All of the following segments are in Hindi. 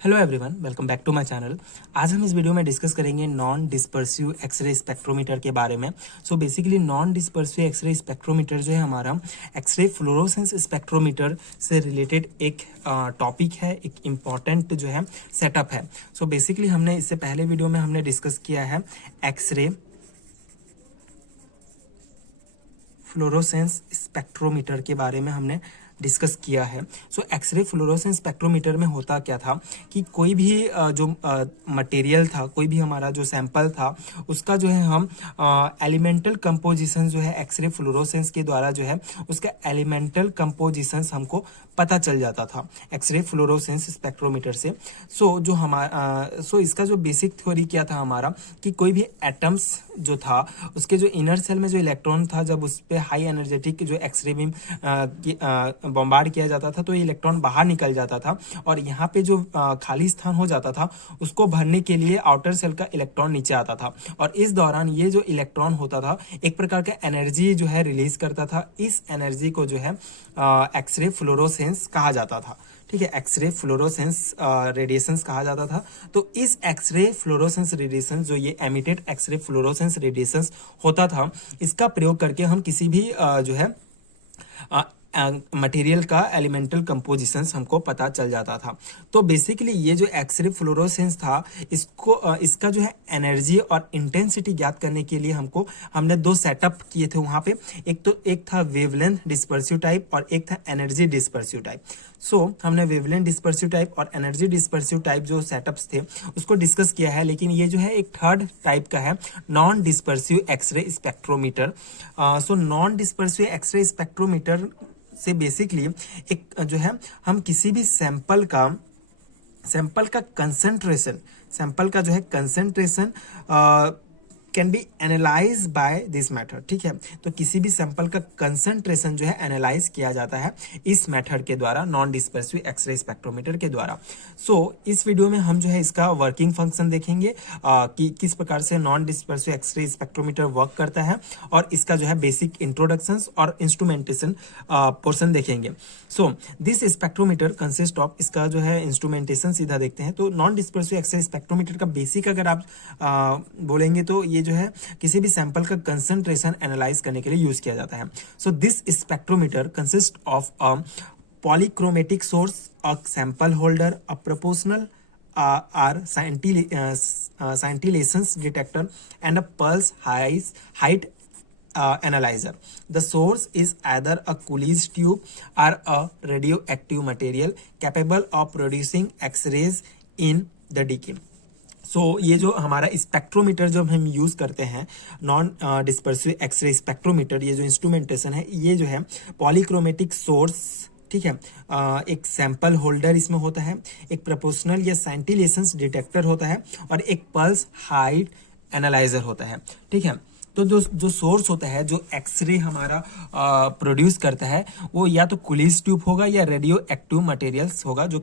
Hello everyone, welcome back to my channel. आज हम इस वीडियो में डिस्कस करेंगे नॉन डिस्पर्सिव एक्सरे स्पेक्ट्रोमीटर के बारे में। So basically non dispersive X-ray spectrometer जो है हमारा एक्सरे फ्लोरोसेंस स्पेक्ट्रोमीटर से रिलेटेड एक टॉपिक है, एक इम्पॉर्टेंट जो है सेटअप है। सो बेसिकली हमने इससे पहले वीडियो में हमने डिस्कस किया है एक्सरे फ्लोरोसेंस स्पेक्ट्रोमीटर के बारे में हमने डिस्कस किया है। सो एक्सरे फ्लोरोसेंस स्पेक्ट्रोमीटर में होता क्या था कि कोई भी जो मटेरियल था, कोई भी हमारा जो सैंपल था, उसका जो है हम एलिमेंटल कंपोजिशन जो है एक्सरे फ्लोरोसेंस के द्वारा जो है उसका एलिमेंटल कंपोजिशन हमको पता चल जाता था एक्सरे फ्लोरोसेंस स्पेक्ट्रोमीटर से। जो हमारा इसका जो बेसिक थ्योरी क्या था हमारा कि कोई भी एटम्स जो था उसके जो इनर सेल में जो इलेक्ट्रॉन था, जब उस पे हाई एनर्जेटिक जो एक्सरे बीम बॉम्बार्ड किया जाता था तो ये इलेक्ट्रॉन बाहर निकल जाता था और यहाँ पे जो खाली स्थान हो जाता था उसको भरने के लिए आउटर सेल का इलेक्ट्रॉन नीचे आता था और इस दौरान ये जो इलेक्ट्रॉन होता था एक प्रकार का एनर्जी जो है रिलीज करता था। इस एनर्जी को जो है एक्सरे फ्लोरोसेंस कहा जाता था। ठीक है, एक्सरे फ्लोरोसेंस रेडिएशंस कहा जाता था। तो इस एक्सरे फ्लोरोसेंस रेडिएशंस जो ये एमिटेड एक्सरे फ्लोरोसेंस रेडिएशंस होता था, इसका प्रयोग करके हम किसी भी जो है मटेरियल का एलिमेंटल कंपोजिशन हमको पता चल जाता था। तो बेसिकली ये जो एक्सरे फ्लोरोसेंस था इसका जो है एनर्जी और इंटेंसिटी ज्ञात करने के लिए हमने दो सेटअप किए थे वहां पे। एक था वेवलेंथ डिस्पर्सिव टाइप और एक था एनर्जी डिस्पर्सिव टाइप। हमने वेवलेंथ डिस्पर्सिव टाइप और एनर्जी डिस्पर्सिव टाइप जो सेटअप्स थे उसको डिस्कस किया है, लेकिन ये जो है एक थर्ड टाइप का है, non dispersive X-ray spectrometer. Non dispersive X-ray spectrometer से बेसिकली एक जो है हम किसी भी सैंपल का concentration can be analyse by this method. ठीक है, तो किसी भी सैंपल का कंसंट्रेशन जो है एनालाइज किया जाता है इस मेथड के द्वारा, नॉन डिस्पर्सिव एक्सरे स्पेक्ट्रोमीटर के द्वारा। इस वीडियो में हम जो है इसका वर्किंग फंक्शन देखेंगे कि किस प्रकार से non dispersive X-ray spectrometer work करता है और इसका जो है बेसिक इंट्रोडक्शंस और इंस्ट्रूमेंटेशन पोर्शन देखेंगे। दिस स्पेक्ट्रोमीटर कंसिस्ट ऑफ, इसका जो है इंस्ट्रूमेंटेशन सीधा देखते हैं। तो नॉन डिस्पर्सिव एक्सरे स्पेक्ट्रोमीटर का बेसिक अगर आप बोलेंगे तो ये जो है किसी भी सैंपल का कंसंट्रेशन एनालाइज करने के लिए यूज किया जाता है। This spectrometer consist of a polychromatic source, a sample holder, a proportional scintillations detector and a pulse height analyzer. The source is either a Cooley's tube or a radioactive material capable of producing X-rays in the decay. ये जो हमारा स्पेक्ट्रोमीटर जब हम यूज करते हैं, नॉन डिस्पर्सिव एक्सरे स्पेक्ट्रोमीटर, ये जो इंस्ट्रूमेंटेशन है ये जो है पॉलीक्रोमेटिक सोर्स, ठीक है, एक सैंपल होल्डर इसमें होता है, एक प्रोपोर्शनल या स्काइंटिलेशंस डिटेक्टर होता है और एक पल्स हाइट एनालाइजर होता है। ठीक है, तो जो सोर्स होता है, जो एक्सरे हमारा प्रोड्यूस करता है, वो या तो कुलीज ट्यूब होगा या रेडियो एक्टिव मटेरियल्स होगा जो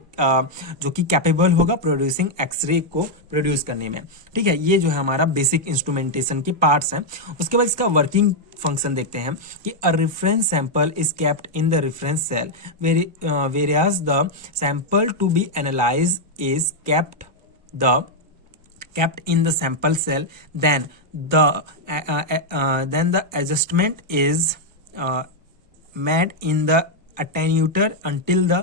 कि कैपेबल होगा प्रोड्यूसिंग एक्सरे को प्रोड्यूस करने में। ठीक है, ये जो है हमारा बेसिक इंस्ट्रूमेंटेशन के पार्ट्स हैं। उसके बाद इसका वर्किंग फंक्शन देखते हैं कि a reference sample is kept in the reference cell whereas the sample to be analyse is kept in the sample cell, then the adjustment is made in the attenuator until the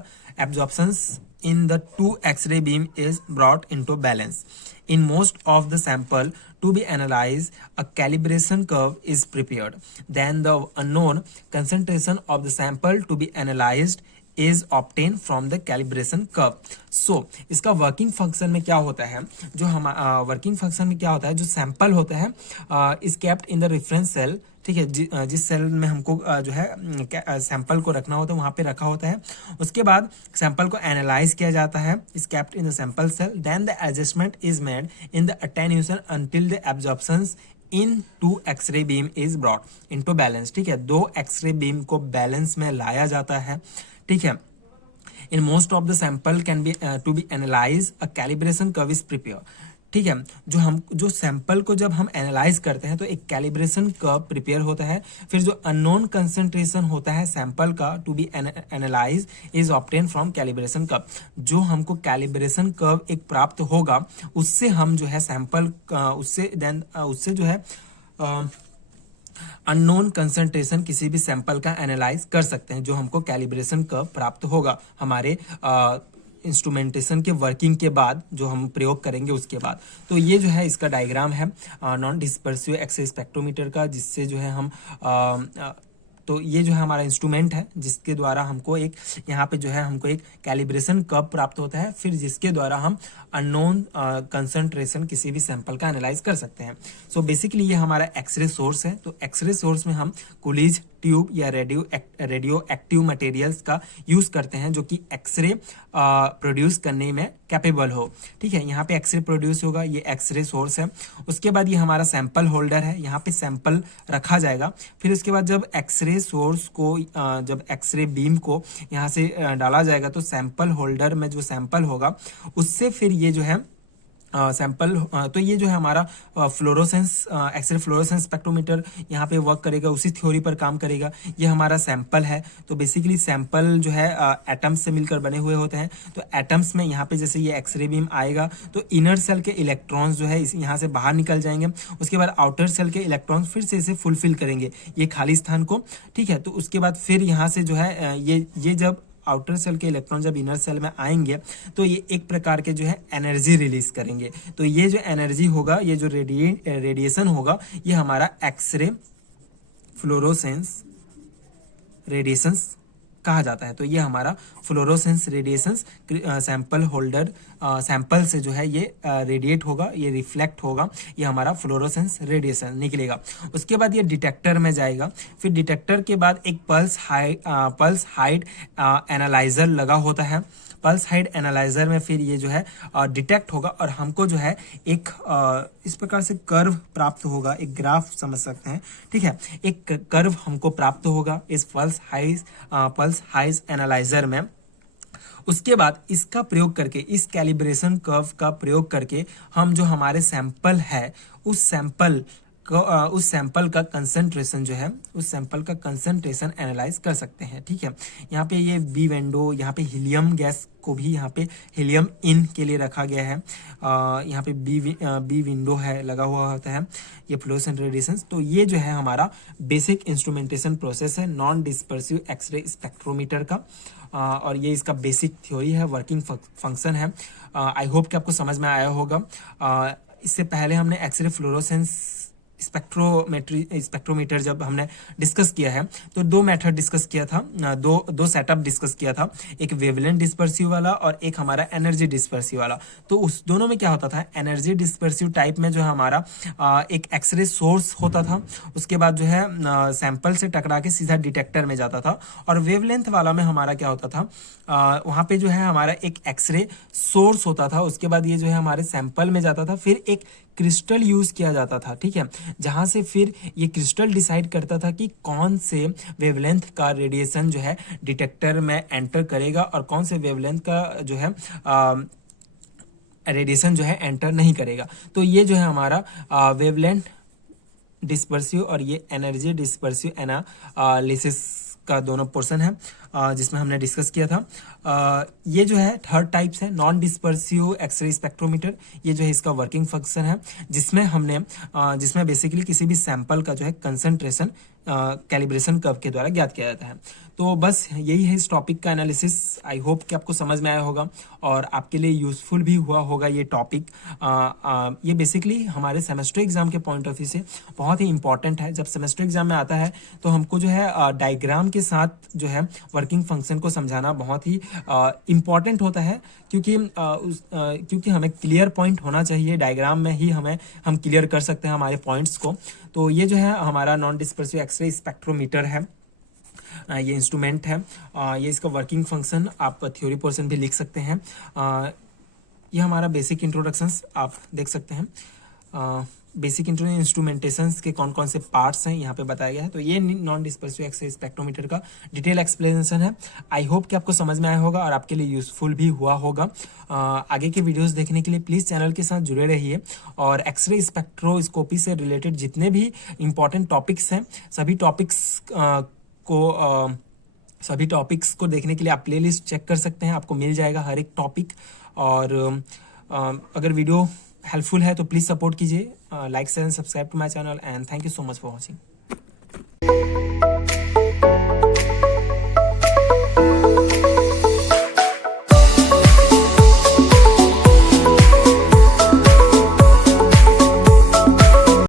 absorptions in the two X-ray beam is brought into balance. In most of the sample to be analyzed, a calibration curve is prepared. Then the unknown concentration of the sample to be analyzed is obtained from the calibration curve. इसका वर्किंग फंक्शन में क्या होता है, जो हम वर्किंग फंक्शन में क्या होता है, जो सैंपल होता है is kept in the reference cell. ठीक है, जिस सेल में हमको जो है सैंपल को रखना होता है वहां पे रखा होता है। उसके बाद सैंपल को एनालाइज किया जाता है, is kept in the sample cell, then the adjustment is made in the attenuation until the absorptions in two X-ray beam is brought into balance. ठीक है, दो एक्सरे बीम को बैलेंस में लाया जाता है। ठीक है, in most of the sample can be to be analyse, a calibration curve is prepare. ठीक है। जो सैंपल को जब हम एनालाइज करते हैं तो एक कैलिब्रेशन कर्व प्रिपेयर होता है, फिर जो अननोन कंसंट्रेशन होता है सैंपल का to be analyse is obtain from calibration curve. जो हमको कैलिब्रेशन कर्व एक प्राप्त होगा उससे हम जो है सैंपल उससे जो है अननोन कंसंट्रेशन किसी भी सैंपल का एनालाइज कर सकते हैं, जो हमको कैलिब्रेशन कर्व प्राप्त होगा हमारे इंस्ट्रूमेंटेशन के वर्किंग के बाद, जो हम प्रयोग करेंगे उसके बाद। तो ये जो है इसका डायग्राम है नॉन डिस्पर्सिव एक्स-रे स्पेक्ट्रोमीटर का, जिससे जो है हम तो ये जो है हमारा इंस्ट्रूमेंट है जिसके द्वारा हमको एक यहाँ पे जो है हमको एक कैलिब्रेशन कर्व प्राप्त होता है, फिर जिसके द्वारा हम अननोन कंसंट्रेशन किसी भी सैंपल का एनालाइज कर सकते हैं। सो बेसिकली ये हमारा एक्सरे सोर्स है। तो एक्सरे सोर्स में हम कुलीज ट्यूब या रेडियो एक्टिव मटेरियल्स का यूज करते हैं जो कि एक्सरे प्रोड्यूस करने में कैपेबल हो। ठीक है, यहाँ पे एक्सरे प्रोड्यूस होगा, ये एक्सरे सोर्स है। उसके बाद ये हमारा सैंपल होल्डर है, यहाँ पे सैंपल रखा जाएगा। फिर उसके बाद जब एक्सरे सोर्स को जब एक्सरे बीम को यहाँ से डाला जाएगा तो सैंपल होल्डर में जो सैंपल होगा उससे फिर ये जो है सैंपल तो ये जो है हमारा फ्लोरोसेंस एक्सरे फ्लोरोसेंस स्पेक्ट्रोमीटर यहाँ पे वर्क करेगा, उसी थ्योरी पर काम करेगा। ये हमारा सैंपल है। तो बेसिकली सैंपल जो है एटम्स से मिलकर बने हुए होते हैं। तो एटम्स में यहाँ पे जैसे ये एक्सरे बीम आएगा तो इनर सेल के इलेक्ट्रॉन्स जो है यहाँ से बाहर निकल जाएंगे। उसके बाद आउटर सेल के इलेक्ट्रॉन्स फिर से इसे फुलफिल करेंगे ये खाली स्थान को। ठीक है, तो उसके बाद फिर यहाँ से जो है ये जब आउटर सेल के इलेक्ट्रॉन जब इनर सेल में आएंगे तो ये एक प्रकार के जो है एनर्जी रिलीज करेंगे। तो ये जो एनर्जी होगा, ये जो रेडिएशन होगा, ये हमारा एक्सरे फ्लोरोसेंस रेडिएशंस कहा जाता है। तो ये हमारा fluorescence radiations sample holder sample से जो है ये रेडिएट होगा, ये रिफ्लेक्ट होगा, ये हमारा फ्लोरोसेंस रेडिएशन निकलेगा। उसके बाद ये डिटेक्टर में जाएगा। फिर डिटेक्टर के बाद एक पल्स हाइट एनालाइजर लगा होता है। पल्स हाइट एनालाइजर में फिर ये जो है डिटेक्ट होगा और हमको जो है एक इस प्रकार से कर्व प्राप्त होगा, एक ग्राफ समझ सकते हैं। ठीक है, एक कर्व हमको प्राप्त होगा इस पल्स हाइट एनालाइजर में। उसके बाद इसका प्रयोग करके, इस कैलिब्रेशन कर्व का प्रयोग करके हम जो हमारे सैंपल है उस सैंपल का कंसंट्रेशन जो है, उस सैंपल का कंसंट्रेशन एनालाइज कर सकते हैं। ठीक है, यहाँ पे ये बी विंडो, यहाँ पे हीलियम गैस को भी यहाँ पे हीलियम इन के लिए रखा गया है। यहाँ पे बी विंडो है लगा हुआ होता है, ये फ्लोरोसेंट रेडिएशंस। तो ये जो है हमारा बेसिक इंस्ट्रूमेंटेशन प्रोसेस है नॉन डिस्पर्सिव एक्सरे स्पेक्ट्रोमीटर का। और ये इसका बेसिक थ्योरी है, वर्किंग फंक्शन है। आई होप कि आपको समझ में आया होगा। इससे पहले हमने एक्सरे फ्लोरोसेंस स्पेक्ट्रोमीटर जब हमने डिस्कस किया है तो दो मेथड डिस्कस किया था, दो सेटअप डिस्कस किया था, एक वेवलेंथ डिस्पर्सिव वाला और एक हमारा एनर्जी डिस्पर्सिव वाला। तो उस दोनों में क्या होता था, एनर्जी डिस्पर्सिव टाइप में जो है हमारा एक एक्सरे सोर्स होता था, उसके बाद जो है सैंपल से टकरा के सीधा डिटेक्टर में जाता था। और वेवलेंथ वाला में हमारा क्या होता था, वहां पे जो है हमारा एक एक्सरे सोर्स होता था, उसके बाद ये जो है हमारे सैंपल में जाता था, फिर एक क्रिस्टल यूज किया जाता था। ठीक है, जहां से फिर ये क्रिस्टल डिसाइड करता था कि कौन से वेवलेंथ का रेडिएशन जो है डिटेक्टर में एंटर करेगा और कौन से वेवलेंथ का जो है रेडिएशन जो है एंटर नहीं करेगा। तो ये जो है हमारा वेवलेंथ डिस्पर्सिव और ये एनर्जी डिस्पर्सिव एनालिसिस का दोनों पोर्शन है जिसमें हमने डिस्कस किया था। ये जो है थर्ड टाइप्स है नॉन डिस्पर्सिव एक्सरे स्पेक्ट्रोमीटर। ये जो है इसका वर्किंग फंक्शन है जिसमें बेसिकली किसी भी सैंपल का जो है कंसंट्रेशन कैलिब्रेशन कर्व के द्वारा ज्ञात किया जाता है। तो बस यही है इस टॉपिक का एनालिसिस। आई होप कि आपको समझ में आया होगा और आपके लिए यूजफुल भी हुआ होगा ये टॉपिक। ये बेसिकली हमारे सेमेस्टर एग्जाम के पॉइंट ऑफ व्यू से बहुत ही इंपॉर्टेंट है। जब सेमेस्टर एग्जाम में आता है तो हमको जो है डायग्राम के साथ जो है वर्किंग फंक्शन को समझाना बहुत ही इम्पॉर्टेंट होता है, क्योंकि हमें क्लियर पॉइंट होना चाहिए। डायग्राम में ही हम क्लियर कर सकते हैं हमारे पॉइंट्स को। तो ये जो है हमारा नॉन डिस्पर्सिव एक्सरे स्पेक्ट्रोमीटर है, ये इंस्ट्रूमेंट है। ये इसका वर्किंग फंक्शन आप थ्योरी पोर्शन भी लिख सकते हैं। ये हमारा बेसिक इंट्रोडक्शंस आप देख सकते हैं। बेसिक इंस्ट्रूमेंटेशंस के कौन कौन से पार्ट्स हैं यहाँ पे बताया गया है। तो ये नॉन डिस्पर्सिव एक्सरे स्पेक्ट्रोमीटर का डिटेल एक्सप्लेनेशन है। आई होप कि आपको समझ में आया होगा और आपके लिए यूजफुल भी हुआ होगा। आगे के वीडियोस देखने के लिए प्लीज़ चैनल के साथ जुड़े रहिए और एक्सरे स्पेक्ट्रोस्कोपी से रिलेटेड जितने भी इंपॉर्टेंट टॉपिक्स हैं सभी टॉपिक्स को देखने के लिए आप प्लेलिस्ट चेक कर सकते हैं, आपको मिल जाएगा हर एक टॉपिक। और अगर वीडियो हेल्पफुल है तो प्लीज़ सपोर्ट कीजिए, like share and subscribe to my channel and thank you so much for watching.